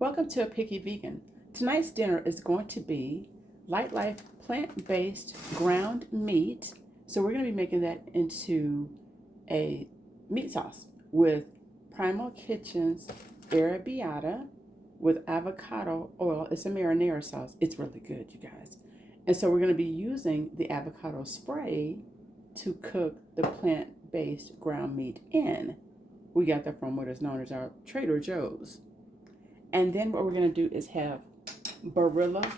Welcome to A Picky Vegan. Tonight's dinner is going to be Lightlife Plant-based Ground Meat. So we're going to be making that into a meat sauce with Primal Kitchen's Arrabbiati with avocado oil. It's a marinara sauce. It's really good, you guys. And so we're going to be using the avocado spray to cook the plant-based ground meat in. We got that from what is known as our Trader Joe's. And then what we're going to do is have Barilla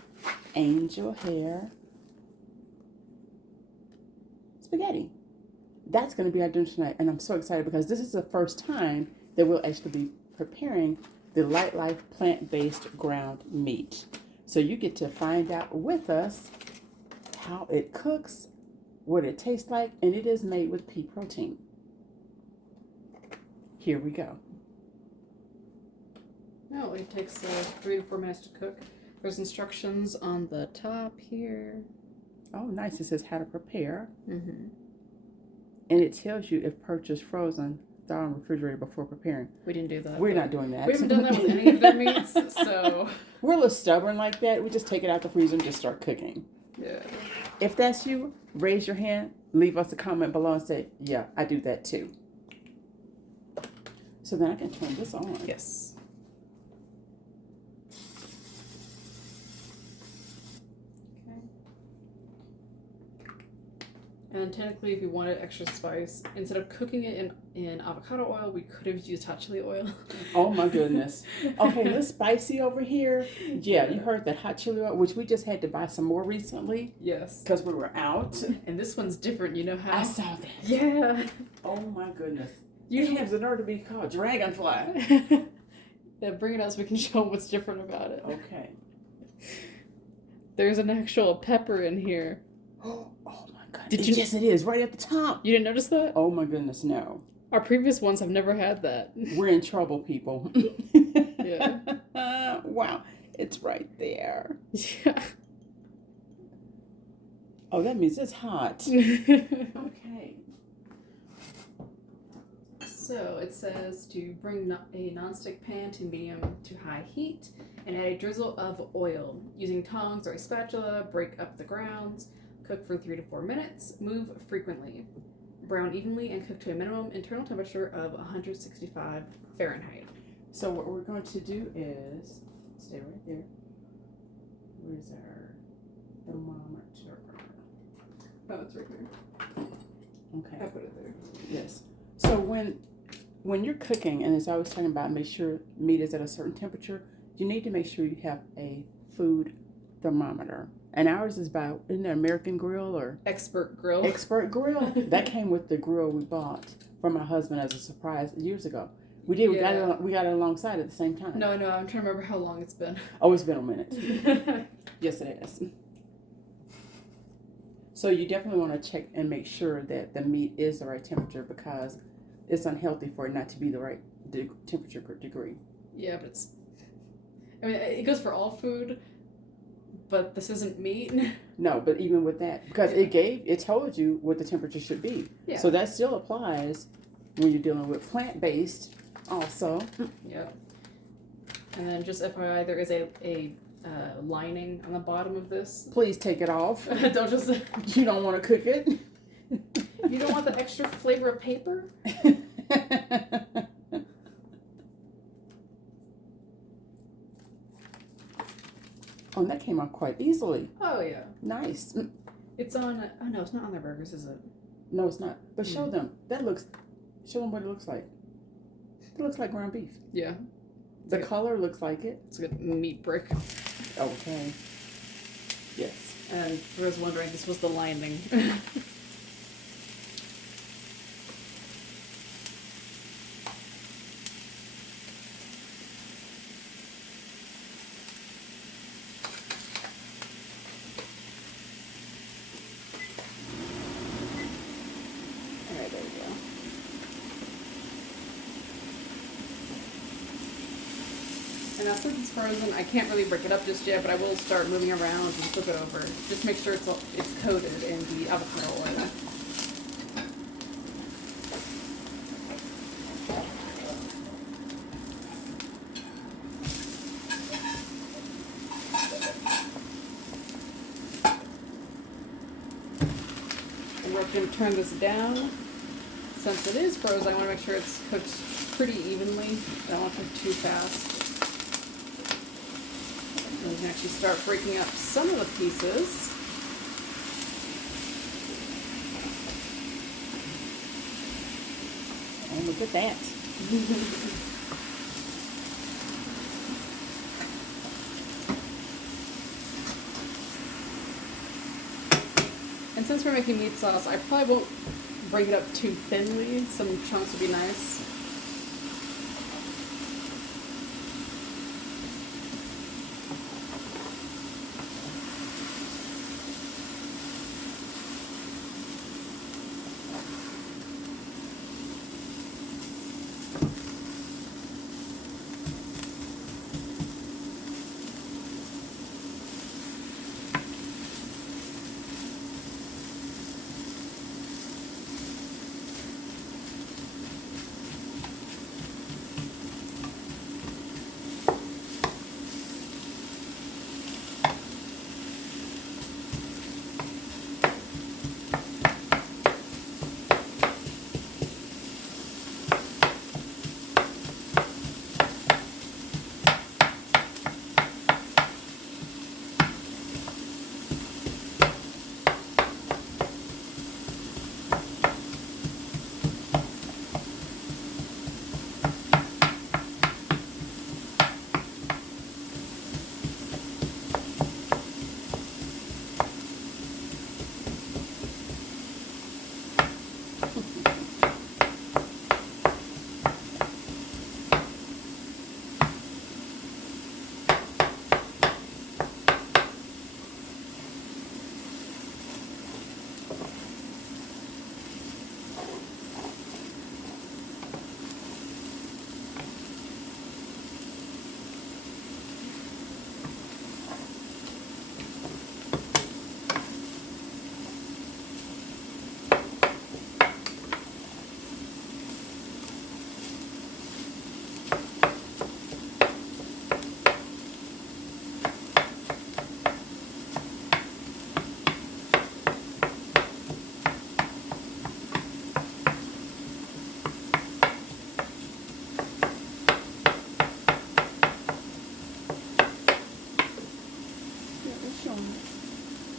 angel hair spaghetti. That's going to be our dinner tonight. And I'm so excited because this is the first time that we'll actually be preparing the Lightlife plant-based ground meat. So you get to find out with us how it cooks, what it tastes like, and it is made with pea protein. Here we go. No, it takes 3 to 4 minutes to cook. There's instructions on the top here. Oh, nice. It says how to prepare. Mm-hmm. And it tells you if purchased frozen, thaw in refrigerator before preparing. We didn't do that. We're not doing that. We haven't done that with any of their meats, so... We're a little stubborn like that. We just take it out the freezer and just start cooking. Yeah. If that's you, raise your hand, leave us a comment below and say, yeah, I do that too. So then I can turn this on. Yes. And technically, if you wanted extra spice, instead of cooking it in avocado oil, we could have used hot chili oil. Oh my goodness. Okay, this spicy over here. Yeah, you heard that hot chili oil, which we just had to buy some more recently. Yes. Because we were out. And this one's different, you know how? I saw that. Yeah. Oh my goodness. You have the nerve to be called dragonfly. Yeah, bring it out so we can show what's different about it. Okay. There's an actual pepper in here. Oh my god. Did you? Yes, it is. Right at the top. You didn't notice that? Oh my goodness, no. Our previous ones have never had that. We're in trouble, people. Yeah. Wow. It's right there. Yeah. Oh, that means it's hot. Okay. So it says to bring a nonstick pan to medium to high heat and add a drizzle of oil. Using tongs or a spatula, break up the grounds. Cook for 3 to 4 minutes. Move frequently. Brown evenly and cook to a minimum internal temperature of 165 Fahrenheit. So what we're going to do is, stay right there. Where's our thermometer? Oh, it's right there. Okay. I put it there. Yes. So when you're cooking, and it's always talking about make sure meat is at a certain temperature, you need to make sure you have a food thermometer. And ours is by, isn't it American Grill or? Expert Grill. Expert Grill. That came with the grill we bought from my husband as a surprise years ago. We did. We got it alongside at the same time. No, I'm trying to remember how long it's been. Oh, it's been a minute. Yes, it has. So you definitely want to check and make sure that the meat is the right temperature because it's unhealthy for it not to be the right temperature degree. Yeah, but it goes for all food, but this isn't meat. No, but even with that, because it told you what the temperature should be. Yeah. So that still applies when you're dealing with plant-based also. Yeah. And then just FYI, there is a lining on the bottom of this. Please take it off. Don't just... You don't want to cook it. You don't want the extra flavor of paper? Oh, and that came out quite easily. Oh, yeah. Nice. It's on... Oh, no, it's not on their burgers, is it? No, it's not. But show them. Show them what it looks like. It looks like ground beef. Yeah. The color looks like it. It's a good meat brick. Okay. Yes. And for those wondering, this was the lining. Alright, there we go. And now since it's frozen, I can't really break it up just yet, but I will start moving around and flip it over. Just make sure it's coated in the avocado oil. going to turn this down. Since it is frozen, I want to make sure it's cooked pretty evenly. I don't want it to cook too fast. And we can actually start breaking up some of the pieces. Oh, look at that. And since we're making meat sauce, I probably won't break it up too thinly. Some chunks would be nice.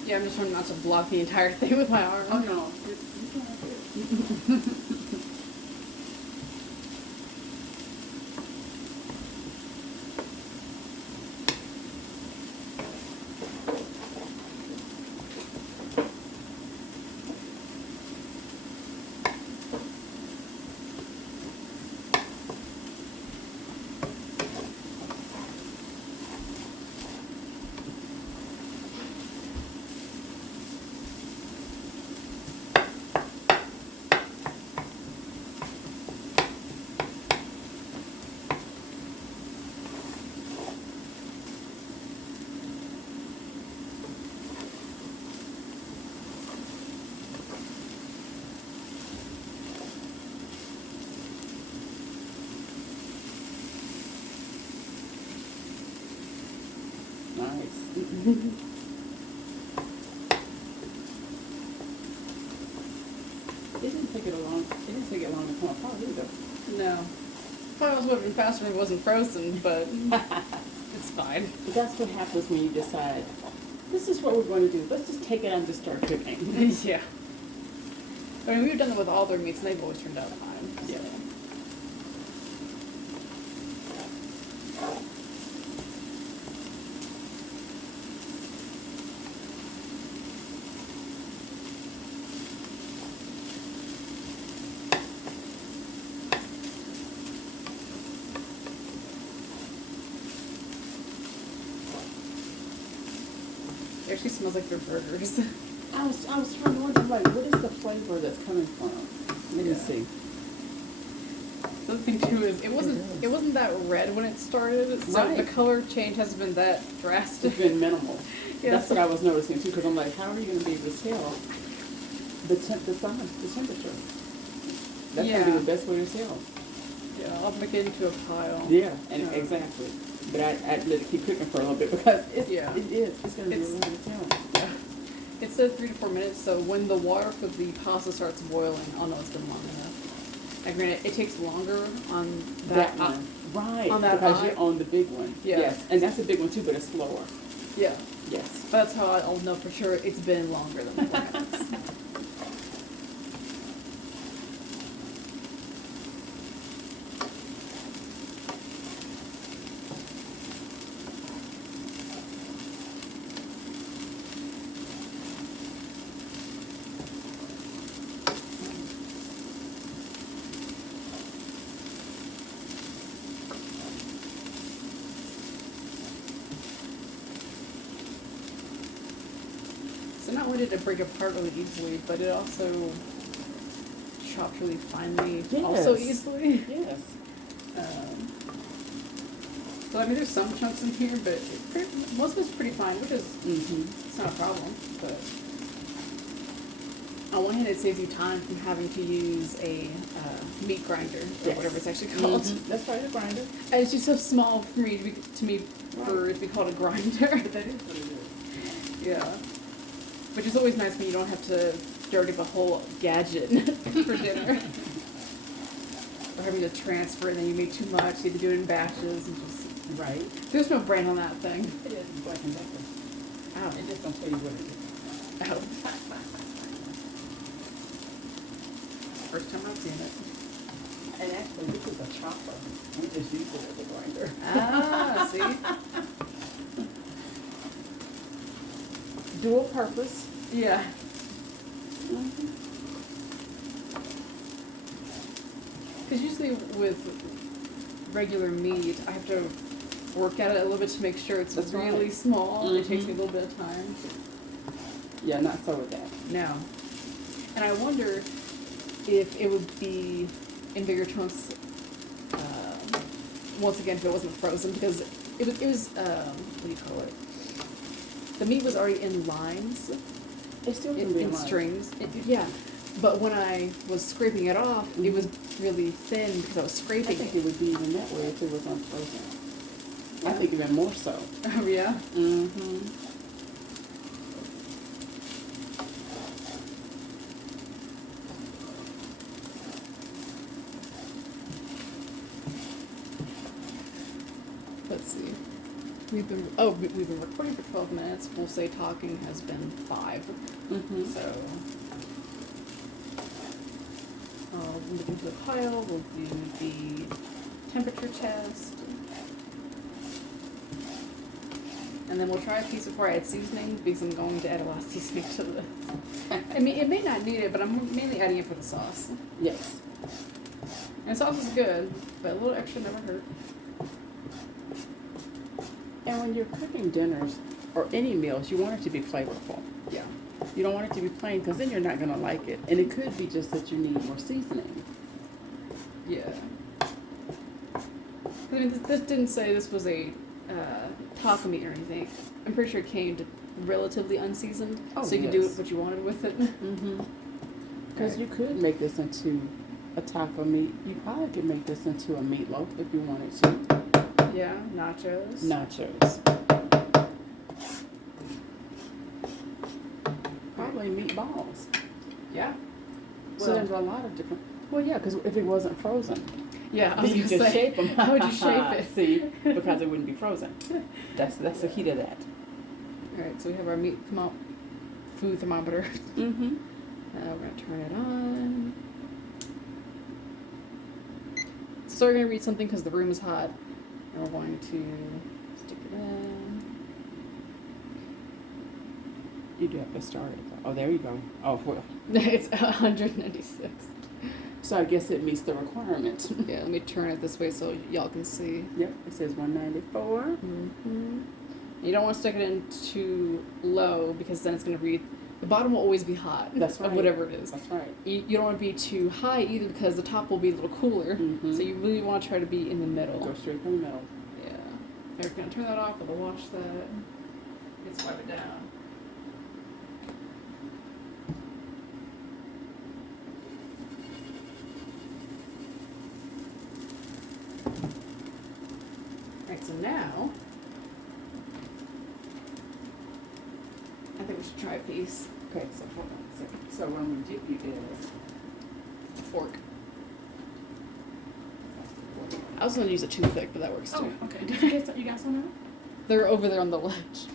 Yeah, I'm just trying not to block the entire thing with my arm. Oh no. Nice. It didn't take it long to come apart either. No. Probably was moving faster if it wasn't frozen, but it's fine. But that's what happens when you decide, this is what we're going to do. Let's just take it and just start cooking. Yeah. I mean, we've done that with all their meats, and they've always turned out fine. So. Yeah. It actually smells like their burgers. I was trying to wonder, like, what is the flavor that's coming from? Let me see. The other thing too is it wasn't that red when it started, so Right. the color change hasn't been that drastic. It's been minimal. Yeah, That's so- what I was noticing too, because I'm like, how are you going to be able to tell the temperature? That's going to be Yeah. the best way to tell. Yeah, I'll make it into a pile. Yeah, and Yeah. exactly. But I let it keep cooking for a little bit because it's Yeah. going to be It's- really good to tell. Yeah. It says 3 to 4 minutes, so when the water for the pasta starts boiling, I'll know it's been long enough. And granted, it takes longer on that one. Right. on that because eye. you're on the big one. Yeah. Yes. And that's a big one too, but it's slower. Yeah. Yes. That's how I'll know for sure it's been longer than 4 minutes. So not only did it break apart really easily, but it also chopped really finely also Yes. easily. Yes. So I mean, there's some chunks in here, but most of it's pretty fine, which is it's not a problem. But on one hand, it saves you time from having to use a meat grinder or Yes. whatever it's actually called. That's right, the grinder. And it's just so small for me for it to be called a grinder. That is what it is. Yeah. Which is always nice when you don't have to dirty up a whole gadget for dinner. Or having to transfer and then you make too much, you have to do it in batches and just Right. there's no brand on that thing. It is Black and Decker. Ow. It just don't tell you what it is. Ow. First time I've seen it. And actually, this is a chopper. We just use it as a grinder. Ah, see? Dual purpose. Yeah. Because usually with regular meat, I have to work at it a little bit to make sure it's That's really right. small. It takes me a little bit of time. Yeah, not so with that. No. And I wonder if it would be in bigger chunks, once again, if it wasn't frozen, because it was what do you call it? The meat was already in lines, It still can be in alive. strings. Yeah. But when I was scraping it off, it was really thin because I was I scraping think it. it would be even that way if it was unfrozen. I Yeah. think even more so. Oh, yeah? Mm-hmm. Let's see. We've been recording for 12 minutes. We'll say talking has been 5. Mm-hmm. So we'll look into the pile. We'll do the temperature test, and then we'll try a piece before I add seasoning because I'm going to add a lot of seasoning to this. I mean, it may not need it, but I'm mainly adding it for the sauce. Yes. And the sauce is good, but a little extra never hurt. And when you're cooking dinners or any meals, you want it to be flavorful. Yeah. You don't want it to be plain because then you're not going to like it. And it could be just that you need more seasoning. Yeah. I mean, this didn't say this was a taco meat or anything. I'm pretty sure it came to relatively unseasoned, Oh, so you could do yes. what you wanted with it. Mm-hmm. Because you could make this into a taco meat. You probably could make this into a meatloaf if you wanted to. Yeah, nachos. Nachos. Probably meatballs. Yeah. So Well- there's a lot of different. Well, yeah, because if it wasn't frozen, Yeah, I was then you gonna just say, shape them. how would you shape it? See, because it wouldn't be frozen. That's the key to that. Alright, so we have our food thermometer. Mm-hmm. We're gonna turn it on. So we're gonna read something because the room is hot, and we're going to stick it in. You do have to start it. Oh, there you go. Oh, well. It's 196. So I guess it meets the requirement. Yeah, let me turn it this way so y'all can see. Yep, it says 194. Mm-hmm. You don't want to stick it in too low because then it's going to read. The bottom will always be hot. That's right. Of whatever it is. That's right. You don't want to be too high either because the top will be a little cooler. Mhm. So you really want to try to be in the middle. Go straight from the middle. Yeah. We're going to turn that off. We'll wash that. Let's wipe it down. Alright, so now I think we to try a piece. Okay, so hold on a second. So when we dip you is Fork. I was gonna use a toothpick, but that works too. Oh, okay. Did you get some, you got some now? They're over there on the ledge.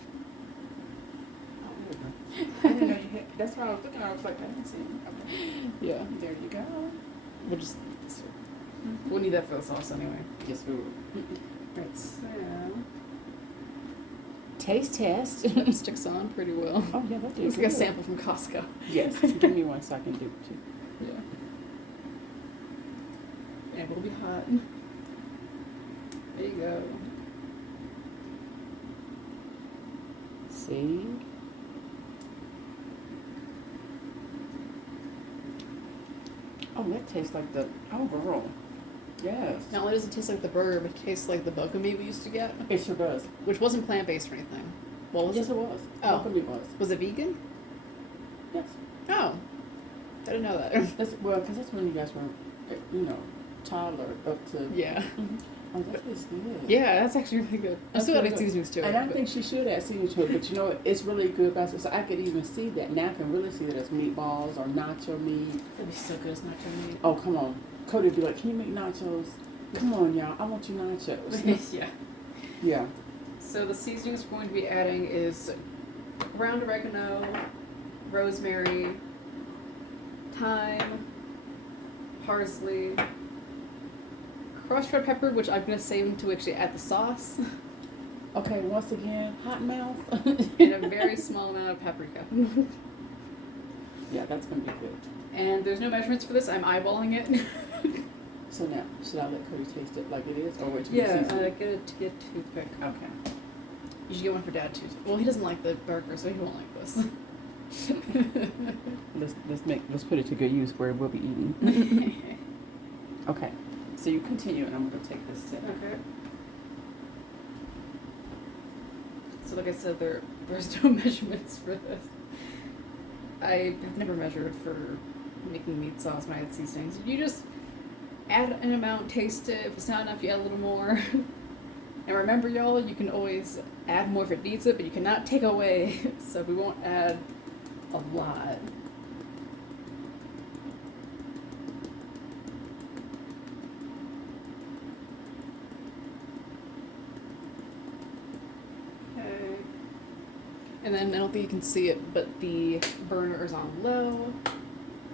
Oh, there you go. I didn't know you had. That's why I was looking. I was like, I didn't see him. Okay. Yeah. There you go. We'll just. We'll need that for the sauce anyway. Yes, we will. Right, so. Taste test. That sticks on pretty well. Oh yeah, that It's is like a good. sample from Costco. Yes. Give me one so I can do it too. Yeah. And it will be hot. There you go. See. Oh, that tastes like the. Oh, girl. Yes. Not only does it taste like the burger, but it tastes like the bucca meat we used to get, It sure does. which wasn't plant-based or anything. Well, was Yes, it? it was. Oh. Welcome it was. Was it vegan? Yes. Oh. I didn't know that. That's well, because that's when you guys were, toddler up to. Yeah. Oh, that is good. Yeah, that's actually really good. I That's still really added good. seasonings to it. And I but- think she should add seasoning to it, but you know what? It's really good. Guys. So I could even see that. Now I can really see that it's meatballs or nacho meat. That'd be so good as nacho meat. Oh, come on. Cody would be like, can you make nachos? Come on, y'all. I want you nachos. Yeah. Yeah. So the seasonings we're going to be adding is ground oregano, rosemary, thyme, parsley, crushed red pepper, which I'm going to save until we actually add the sauce, Okay, once again, hot mouth. and a very small amount of paprika. Yeah, that's going to be good. And there's no measurements for this. I'm eyeballing it. So now, should I let Cody taste it like it is, or wait till Yeah, we season it? get a toothpick. Okay. You should get one for Dad too. Well, he doesn't like the burger, so he won't like this. Let's put it to good use where we'll be eating. Okay. So you continue, and I'm going to take this tip. Okay. So like I said, there's no measurements for this. I've never measured for making meat sauce when I add seasonings. You just add an amount, taste it. If it's not enough, you add a little more. And remember, y'all, you can always add more if it needs it, but you cannot take away. So we won't add a lot. Okay. And then I don't think you can see it, but the burner is on low.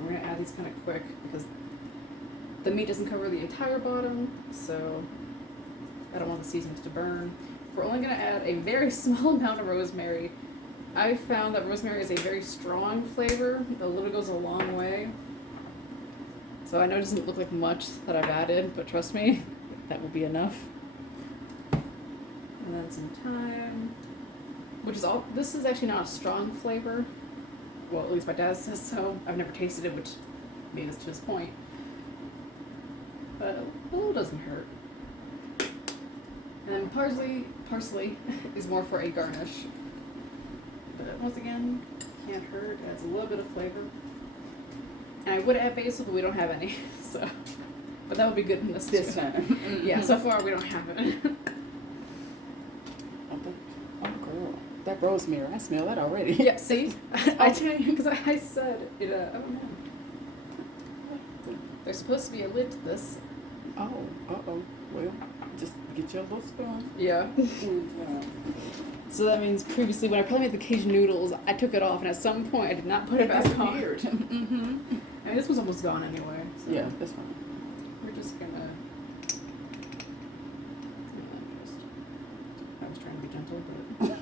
We're gonna add these kind of quick because the meat doesn't cover the entire bottom, so I don't want the seasonings to burn. We're only gonna add a very small amount of rosemary. I found that rosemary is a very strong flavor. A little goes a long way. So I know it doesn't look like much that I've added, but trust me, that will be enough. And then some thyme, which is all, this is actually not a strong flavor. Well, at least my dad says so. I've never tasted it, which maybe is to his point. But a little doesn't hurt. And then parsley is more for a garnish. But once again, can't hurt. Adds a little bit of flavor. And I would add basil, but we don't have any. So, but that would be good in this This too. time. Yeah, so far we don't have it. Oh, girl. That rosemary, I smell that already. Yeah, see? I Okay. because I said it. I don't know. There's supposed to be a lid to this. Oh, uh-oh. Well, just get your little spoon. Yeah. And, So that means previously when I probably made the Cajun noodles, I took it off, and at some point I did not put it back that's on. weird. Mm-hmm. I mean, this was almost gone anyway. So Yeah, that's fine. we're just gonna. I was trying to be gentle, but.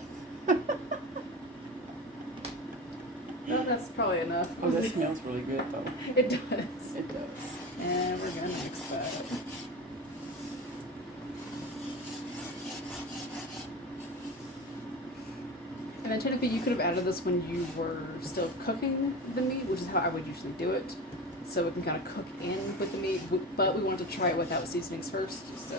Well, that's probably enough. Oh, that smells really good, though. It does. It does. And we're gonna mix that. And then technically you could have added this when you were still cooking the meat, which is how I would usually do it. So it can kind of cook in with the meat, but we wanted to try it without seasonings first, so.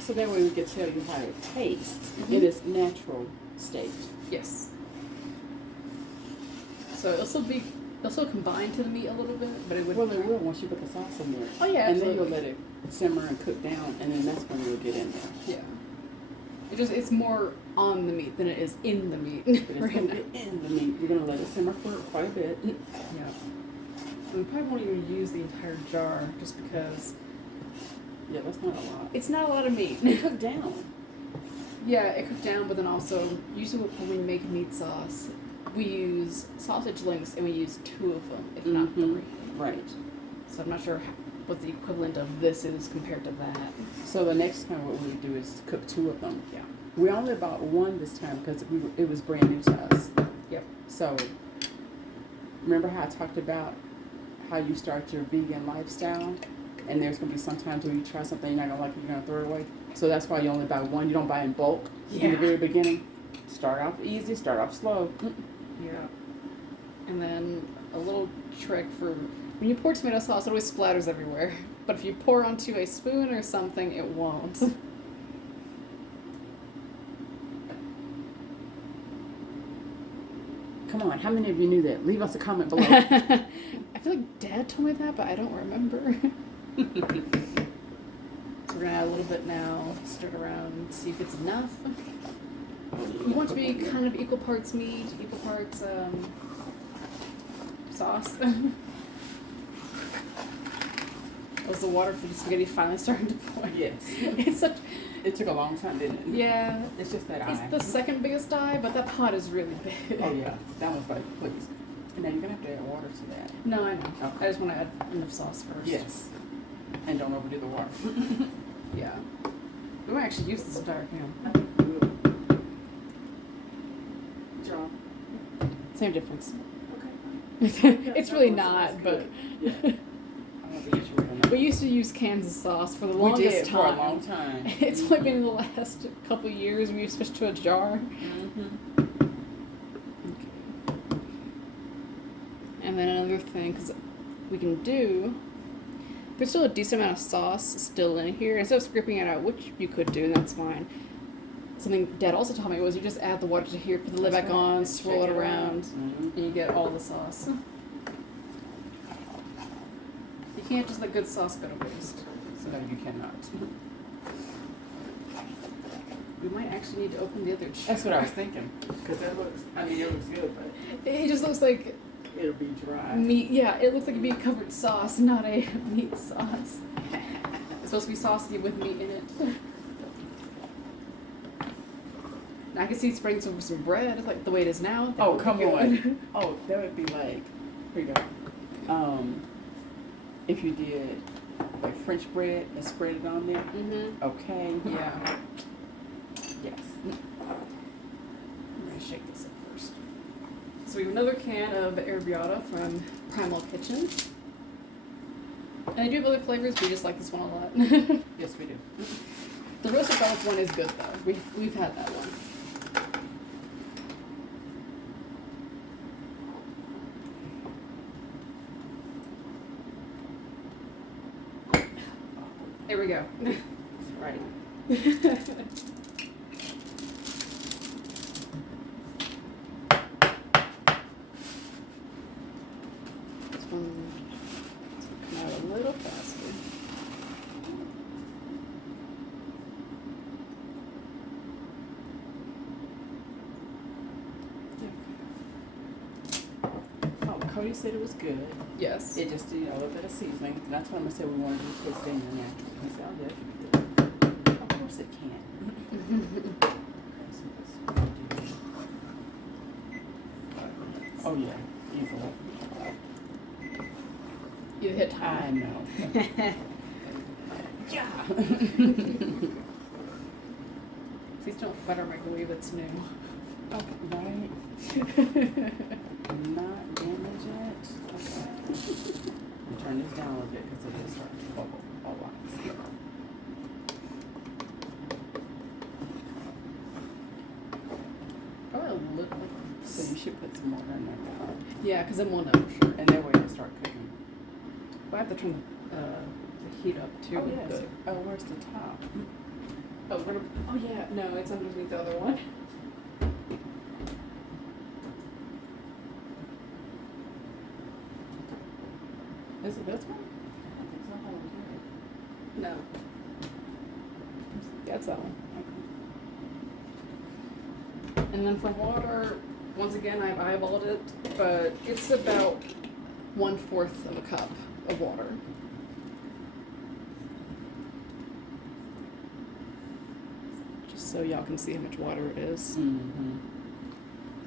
So that way we can tell you how it tastes in its natural state. Yes. So it'll still combine to the meat a little bit, but it would. Well, it will once you put the sauce in there. Oh yeah, And then absolutely. you'll let it simmer and cook down, and then that's when you'll get in there. Yeah. It's more on the meat than it is in the meat. But it's going to be in the meat. We're going to let it simmer for quite a bit. Yeah. And we probably won't even use the entire jar just because. Yeah, that's not a lot. It's not a lot of meat. It cooked down. Yeah, it cooked down, but then also, usually when we make meat sauce, we use sausage links and we use 2 of them, if not 3. Right. So I'm not sure what the equivalent of this is compared to that. So the next time what we would do is cook 2 of them. Yeah. We only bought 1 this time because it was brand new to us. Yep. So remember how I talked about how you start your vegan lifestyle? And there's going to be some times where you try something you're not going to like it, you're going to throw it away. So that's why you only buy 1. You don't buy in bulk in the very beginning. Start off easy, start off slow. Yeah. And then a little trick for when you pour tomato sauce, it always splatters everywhere. But if you pour onto a spoon or something, it won't. Come on, how many of you knew that? Leave us a comment below. I feel like Dad told me that, but I don't remember. So we're gonna add a little bit now, stir it around, see if it's enough. You want it to be kind of equal parts meat, equal parts sauce. Was the water for the spaghetti finally starting to boil? Yes. It took a long time, didn't it? Yeah. It's just that It's the second biggest eye, but that pot is really big. Oh yeah, that was like, please. And now you're gonna have to add water to that. No, I know. Okay. I just want to add enough sauce first. Yes. And don't overdo the water. Yeah. We might actually use this entire pan. Job. Same difference. Okay. It's really not, but Yeah. I don't think it's real enough. we used to use Kansas sauce for the longest We did time. for a long time. It's only been in the last couple of years we've switched to a jar. And then another thing, because we can do, there's still a decent amount of sauce still in here. Instead of scraping it out, which you could do, and that's fine. Something Dad also taught me was you just add the water to here, put the lid back on, swirl it around, and you get all the sauce. You can't just let good sauce go to waste. So no, you cannot. We might actually need to open the other jar. That's what I was thinking. Because it looks good, but It just looks like it'll be dry. meat. Yeah, it looks like a meat covered sauce, not a meat sauce. It's supposed to be saucy with meat in it. Now I can see spreading some bread, like the way it is now. That Oh, would be come good. on. Oh, that would be like, here you go. If you did like French bread and spread it on there. Mm-hmm. Okay. Yeah. Yes. I'm gonna shake this up first. So we have another can of Arrabbiati from Primal Kitchen. And I do have other flavors, but we just like this one a lot. Yes, we do. The roasted garlic one is good though. We've had that one. There we go. Right. This one come out a little faster. Oh, Cody said it was good. Yes. It just needed a little bit of seasoning. And that's what I said we wanted to do twist in there. He said, oh, yeah, it can be good. Of course it can. Oh, yeah. Easily. You hit time. I know. Yeah. Please don't butter microwave, it's new. Oh, right. Not damage it. Okay. I'll turn this down a little bit because it is starting to bubble a lot. Probably a little. So you should put some more in there now. Yeah, because then we'll know for sure. And that way it'll start cooking. I have to turn the heat up too. Oh, yes. but- Oh, where's the top? Oh, we're gonna, oh yeah, no, it's underneath the other one. Is it this one? I don't think so. Hold on, No. That's that one. here. And then for water, once again, I've eyeballed it, but it's about 1/4 of a cup of water. Just so y'all can see how much water it is. Mm-hmm.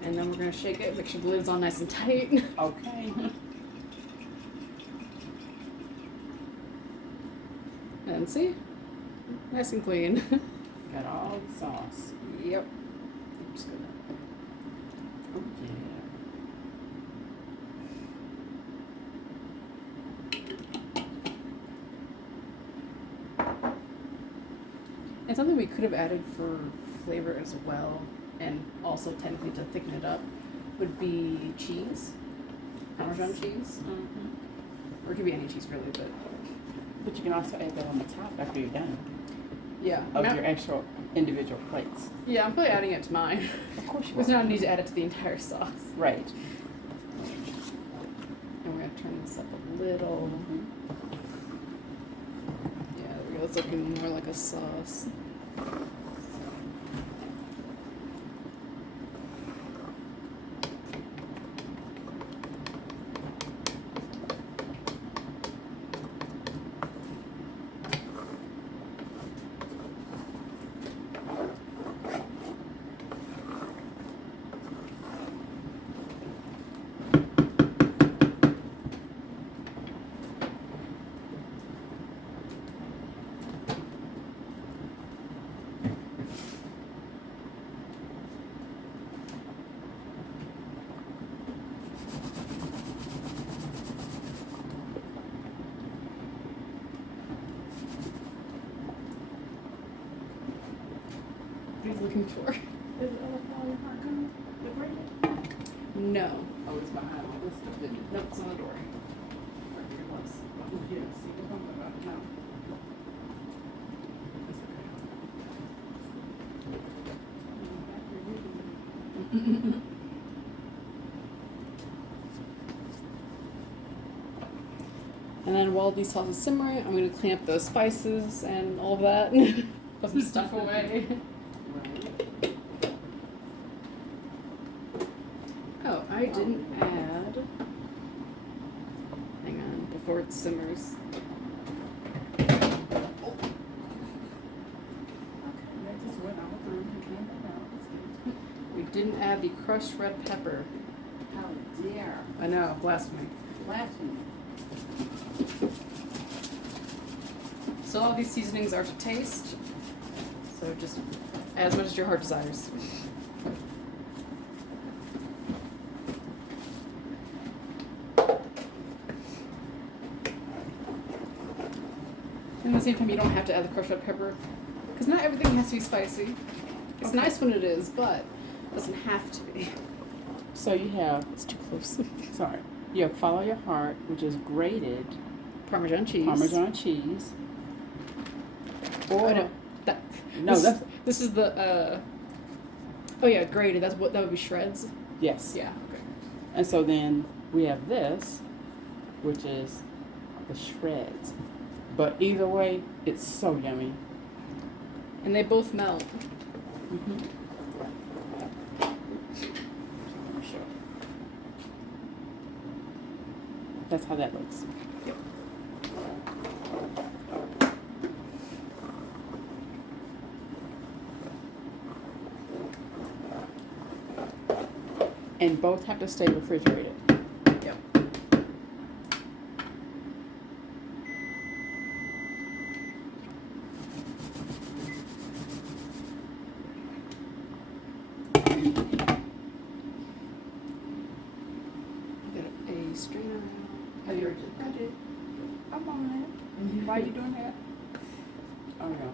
And then we're gonna shake it, make sure the lid's on nice and tight. Okay. And see? Nice and clean. Got all the sauce. Yep. I'm just gonna... Oh, yeah. And something we could have added for flavor as well, and also technically to thicken it up, would be cheese. Parmesan cheese. Mm-hmm. Or it could be any cheese really, But you can also add that on the top after you're done yeah. of your actual individual plates. Yeah, I'm probably adding it to mine. Of course you There's will. no need to add it to the entire sauce. Right. And we're gonna turn this up a little. Mm-hmm. Yeah, there we go. It's looking more like a sauce. What are you looking for? Is it on the flower part coming? The grated? No. Oh, it's behind all this stuff, didn't it? Nope, it's on the door. Right here it was. Oh, yeah, see what I'm talking about now. It's okay. And then while these sauces simmer, I'm gonna clean up those spices and all of that. Put some stuff away. Right. Oh, I didn't add. Hang on, before it simmers. Okay, that just went all through and came back out. That's good. We didn't add the crushed red pepper. How dare. I know, blasphemy. Blasphemy. So all these seasonings are to taste. So just add as much as your heart desires. And at the same time, you don't have to add the crushed red pepper, because not everything has to be spicy. It's nice when it is, but it doesn't have to be. So you have, it's too close. Sorry. You have Follow Your Heart, which is grated Parmesan cheese. Parmesan cheese. Or, Oh, no. That, no, this, that's, this is the, oh yeah, grated. That's what, that would be shreds? yes. Yeah, okay. And so then we have this, which is the shreds. But either way, it's so yummy. And they both melt. Mm-hmm. That's how that looks. Yep. And both have to stay refrigerated. Yep. Get a strainer. Have you already cut it? I'm on it. Why are you doing that? Oh, no.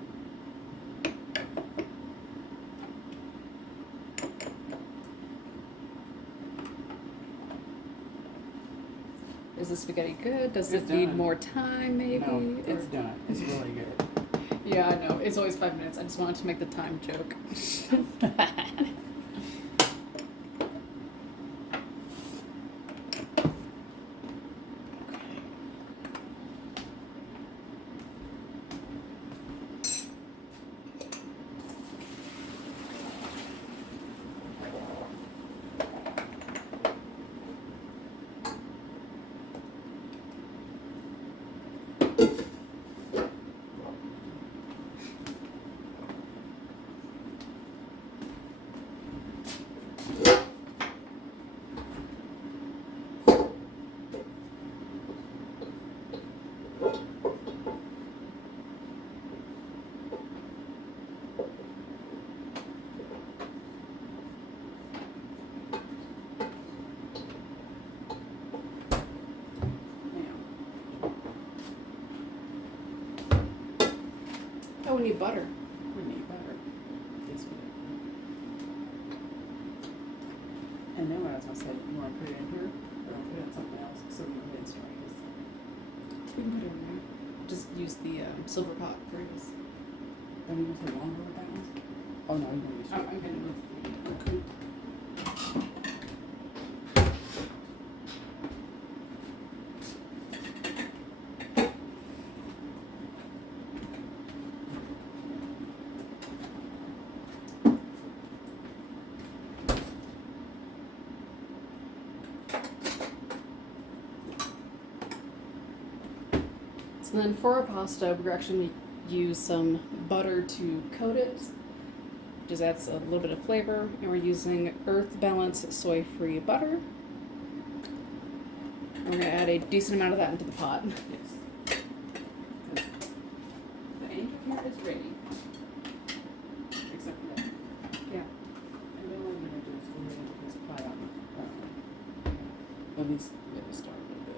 Is the spaghetti good? Does It's it need done. more time, maybe? No, it's Or- done. It's really good. Yeah, I know. It's always 5 minutes. I just wanted to make the time joke. need butter. We need butter. Yes, we do. And then what I was gonna say, you want to put it in here, or put it in something else, so we can go ahead and start this. We can put it in there. Just use the silver pot for this. Then we gonna take longer with that one. Oh no, you're gonna use. Oh, I'm gonna move. Okay. So then for our pasta, we're actually going to use some butter to coat it. Just adds a little bit of flavor. And we're using Earth Balance soy-free butter. And we're going to add a decent amount of that into the pot. Yes. The angel here is ready. Except for that. Yeah. And then what we're gonna do is go ahead and just apply on. At least let it start a little bit.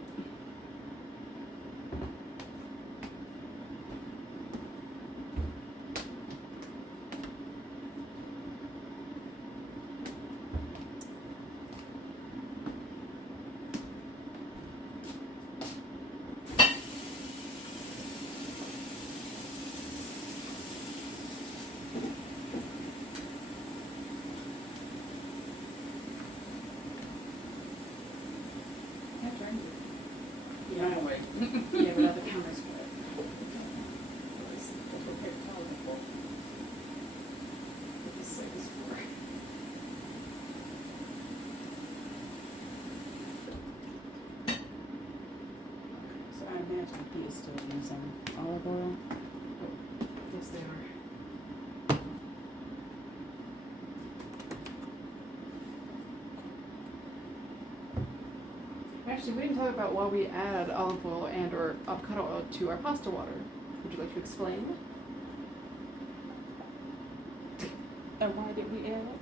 Yeah, anyway. Yeah, but the counter's wet. So I imagine he is still using olive oil. Yes, they are. Actually, we didn't talk about why we add olive oil and or avocado oil to our pasta water. Would you like to explain? And why did we add it?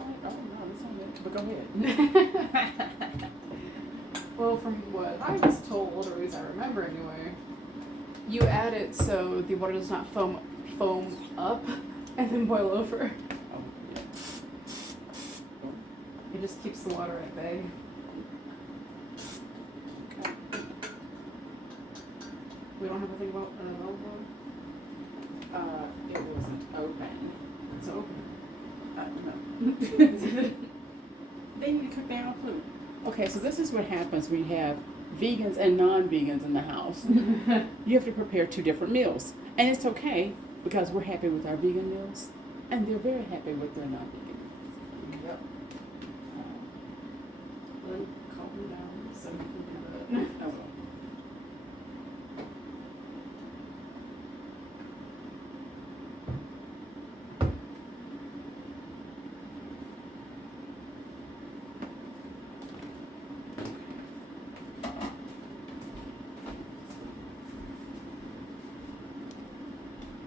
Oh no, this one but go ahead. Well, from what I was told, or at least I remember anyway, you add it so the water does not foam up and then boil over. Oh, yeah. It just keeps the water at bay. Okay. We don't have to think about olive oil? It wasn't open. It's open. No. They need to cook their own food. Okay, so this is what happens when you have vegans and non-vegans in the house. You have to prepare two different meals. And it's okay because we're happy with our vegan meals and they're very happy with their non-vegan meals. Yep. Well, calm down so we can have it. Oh, well.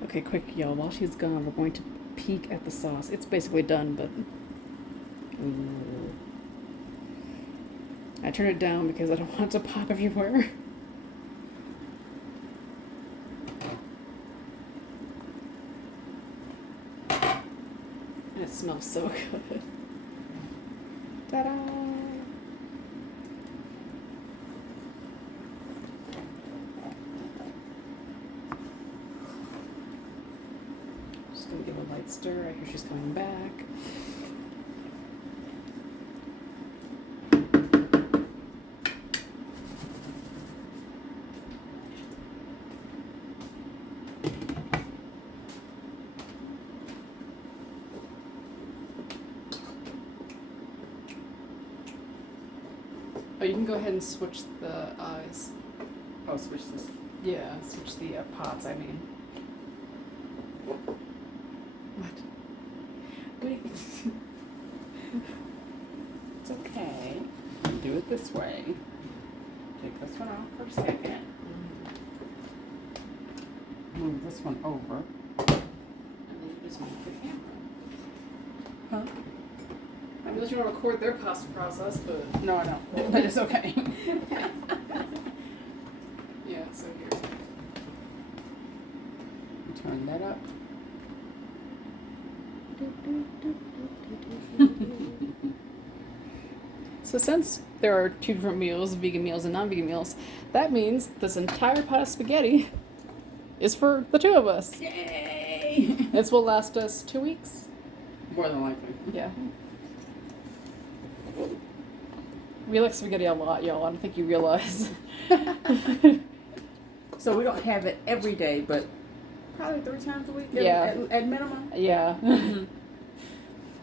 Okay, quick, y'all. While she's gone, we're going to peek at the sauce. It's basically done, but... Ooh. I turned it down because I don't want it to pop everywhere. And it smells so good. Ta-da! Just gonna give a light stir. I hear she's coming back. Oh, you can go ahead and switch the eyes. Oh, switch this. Yeah, switch the pots, I mean. What? Wait. It's okay. Do it this way. Take this one off for a second. Move this one over. And then you just move the camera. Huh? I mean, you want to record their pasta process, but... No, I don't. But it's okay. Yeah, so here. Turn that up. So since there are two different meals, vegan meals and non-vegan meals, that means this entire pot of spaghetti is for the two of us. Yay! This will last us 2 weeks. More than likely. Yeah. We like spaghetti a lot, y'all. I don't think you realize. So we don't have it every day, but probably 3 times a week. Yeah. At minimum. Yeah.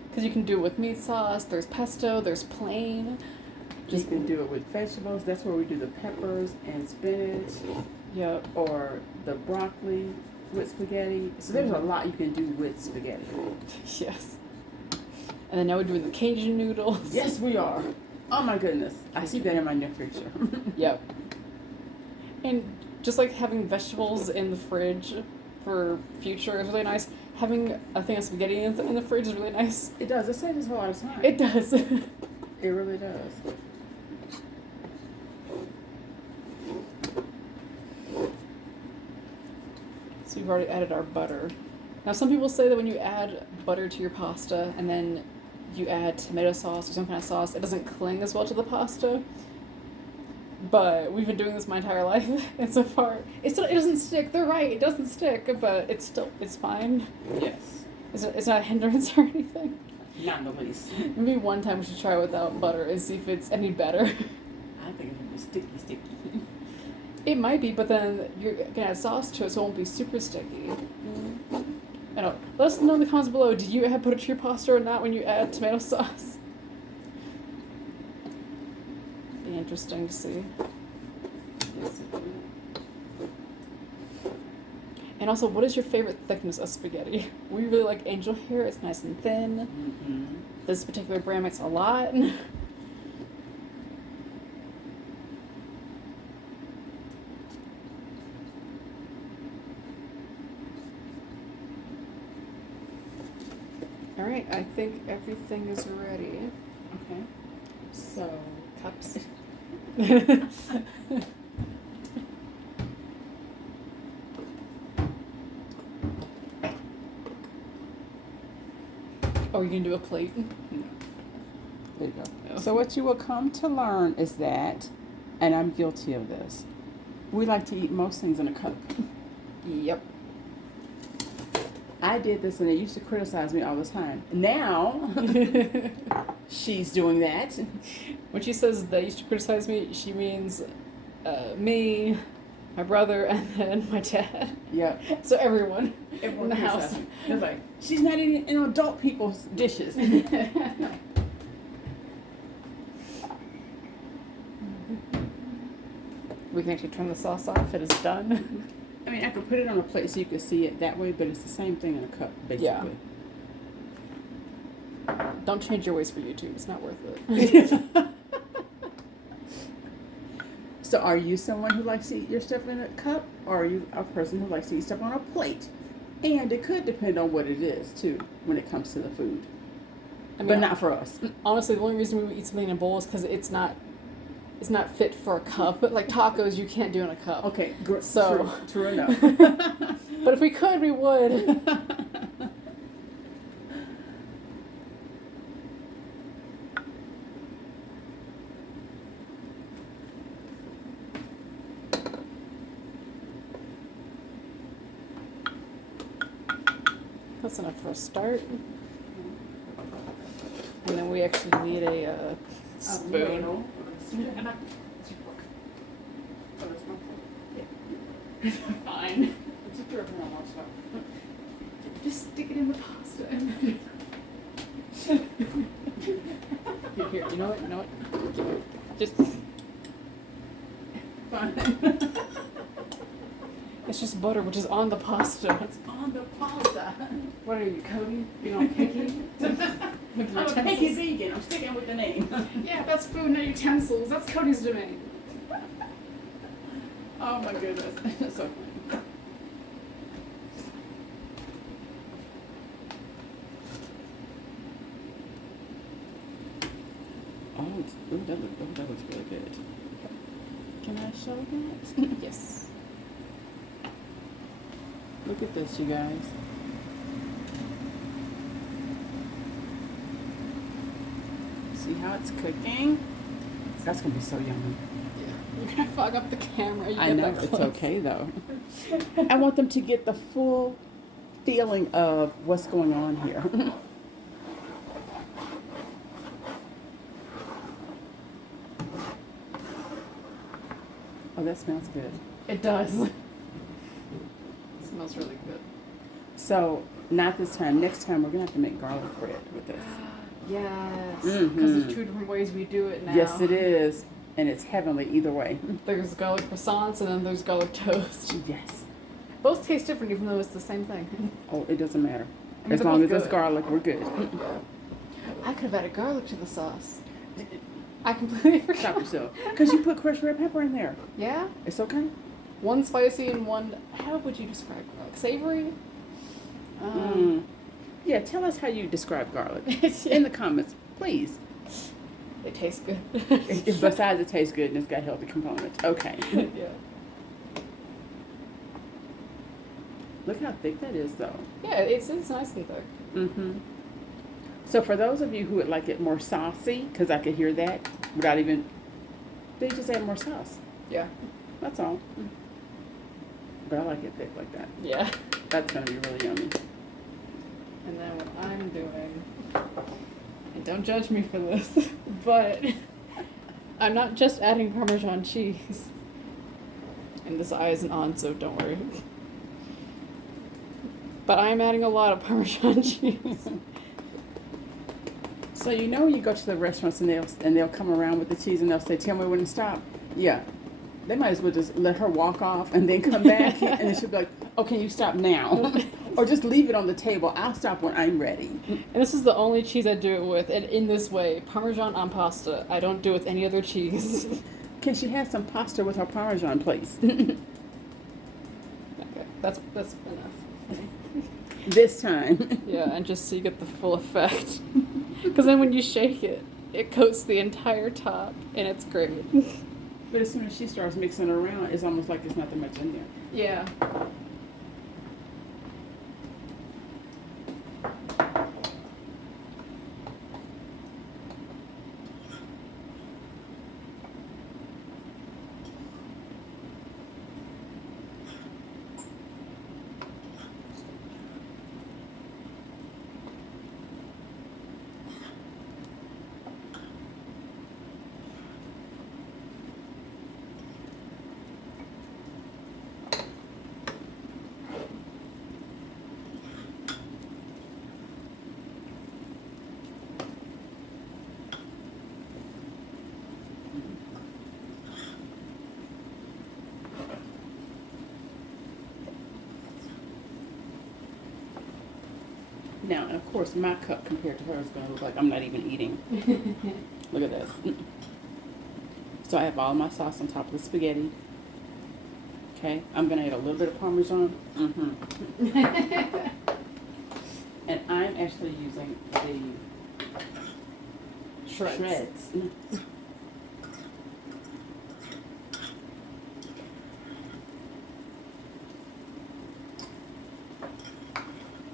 Because you can do it with meat sauce, there's pesto, there's plain. You can do it with vegetables. That's where we do the peppers and spinach. Yep. Or the broccoli with spaghetti. So there's a lot you can do with spaghetti. Yes. And then now we're doing the Cajun noodles. Yes, we are. Oh my goodness. I see that in my near future. Yep. And just like having vegetables in the fridge for future is really nice. Having a thing of spaghetti in the fridge is really nice. It does. It saves us a lot of time. It does. It really does. So we've already added our butter. Now some people say that when you add butter to your pasta and then you add tomato sauce or some kind of sauce, it doesn't cling as well to the pasta. But we've been doing this my entire life, and so far it doesn't stick. They're right, it doesn't stick, but it's fine. Yes. It's not a hindrance or anything. Not in the least. Maybe one time we should try without butter and see if it's any better. I think it's gonna be sticky. It might be, but then you're gonna add sauce to it, so it won't be super sticky. I know. Let us know in the comments below. Do you add butter to your pasta or not when you add tomato sauce? Be interesting to see. Yes. And also, what is your favorite thickness of spaghetti? We really like angel hair. It's nice and thin. Mm-hmm. This particular brand makes a lot. All right, I think everything is ready. Okay. So Cups. Oh, you can do a plate? No. There you go. No. So what you will come to learn is that, and I'm guilty of this, we like to eat most things in a cup. Yep. I did this and they used to criticize me all the time. Now, she's doing that. When she says they used to criticize me, she means me, my brother, and then my dad. Yep. So everyone Everyone in the house. criticizes me. They're like, she's not eating in adult people's dishes. We can actually turn the sauce off. It is done. I mean, I could put it on a plate so you can see it that way, but it's the same thing in a cup, basically. Yeah. Don't change your ways for YouTube. It's not worth it. So are you someone who likes to eat your stuff in a cup, or are you a person who likes to eat stuff on a plate? And it could depend on what it is, too, when it comes to the food. I mean, But not for us. honestly, the only reason we eat something in a bowl is because it's not fit for a cup. Like tacos, you can't do in a cup. Okay, So- true enough. But if we could, we would. That's enough for a start. And then we actually need a spoon. Oh, Fine. Just stick it in the pasta. Here, you know what? Just. Fine. It's just butter, which is on the pasta. It's on the pasta. What are you, Cody? You know, picky? I'm a picky vegan. I'm sticking with the name. Yeah, that's food, not utensils. That's Cody's domain. Oh my goodness. That's so funny. Oh, that looks really good. Can I show that? Yes. Look at this, you guys. See how it's cooking? That's gonna be so yummy. Yeah. You're gonna fog up the camera. You I get know, that it's close. okay though. I want them to get the full feeling of what's going on here. Oh, that smells good. It does. It smells really good. So, not this time. Next time, we're gonna have to make garlic bread with this. Yes. Because Mhm. there's two different ways we do it now. Yes, it is, and it's heavenly either way. There's garlic croissants and then there's garlic toast. Yes. Both taste different even though it's the same thing. Oh, it doesn't matter. I mean, As they're long both as it's good. garlic, we're good. Yeah. I could have added garlic to the sauce. I completely forgot. Stop yourself. Because you put crushed red pepper in there. Yeah? It's okay. One spicy and one, how would you describe garlic? Savory? Yeah, tell us how you describe garlic It's- in the comments, please. They taste good. Besides, it tastes good and it's got healthy components. Okay. Yeah. Look how thick that is, though. Yeah, it's nice and thick. Mm-hmm. So for those of you who would like it more saucy, because I could hear that without even, they just add more sauce. Yeah. That's all. But I like it thick like that. Yeah. That's gonna be really yummy. And then what I'm doing, and don't judge me for this, but I'm not just adding Parmesan cheese. And this eye isn't on, so don't worry. But I'm adding a lot of Parmesan cheese. So you know when you go to the restaurants and they'll come around with the cheese and they'll say, "Tell me when to stop." Yeah, they might as well just let her walk off and then come back and then she'll be like, "Oh, can you stop now?" Or just leave it on the table. I'll stop when I'm ready. And this is the only cheese I do it with, and in this way, Parmesan on pasta. I don't do it with any other cheese. Can she have some pasta with her Parmesan, please? Okay, that's enough. This time. Yeah, and just so you get the full effect. Because then when you shake it, it coats the entire top, and it's great. But as soon as she starts mixing it around, it's almost like there's nothing much in there. Yeah. Now, and of course, my cup compared to hers is going to look like I'm not even eating. Look at this. So I have all my sauce on top of the spaghetti. Okay, I'm going to add a little bit of Parmesan. And I'm actually using the shreds.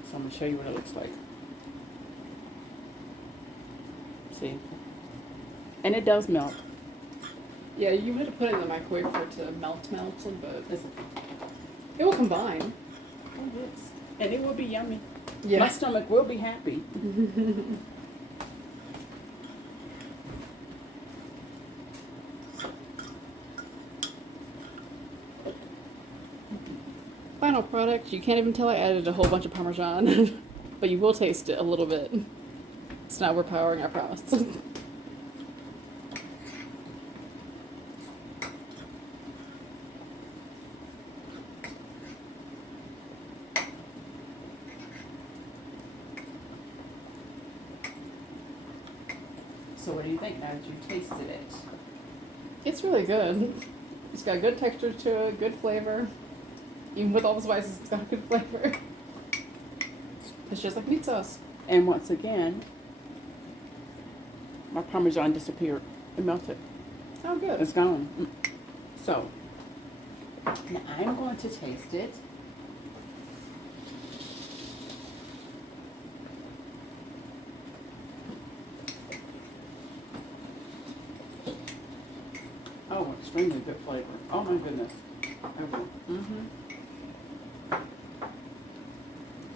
So I'm going to show you what it looks like. See? And it does melt. Yeah, you had to put it in the microwave for it to melt, but it will combine. Oh, yes. And it will be yummy. Yeah. My stomach will be happy. Final product, you can't even tell I added a whole bunch of Parmesan, but you will taste it a little bit. It's not overpowering, I promise. So what do you think now that you've tasted it? It's really good. It's got good texture to it, good flavor. Even with all the spices, it's got a good flavor. It's just like meat sauce. And once again, my Parmesan disappeared. It melted. Oh, good. It's gone. So, now I'm going to taste it. extremely good flavor. Oh my goodness. Okay. Mm-hmm.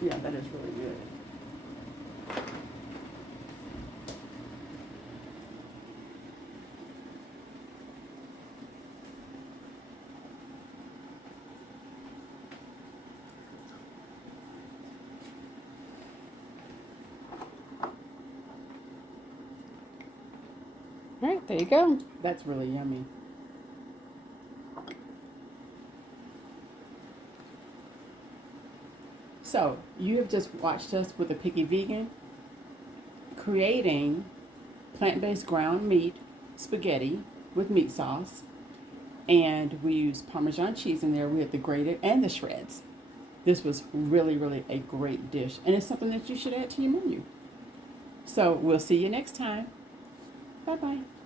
Yeah, that is really good. All right, there you go. That's really yummy. So, you have just watched us with a picky vegan creating plant-based ground meat spaghetti with meat sauce. And we used Parmesan cheese in there. We had the grated and the shreds. This was really, really a great dish. And it's something that you should add to your menu. So, we'll see you next time. Bye-bye.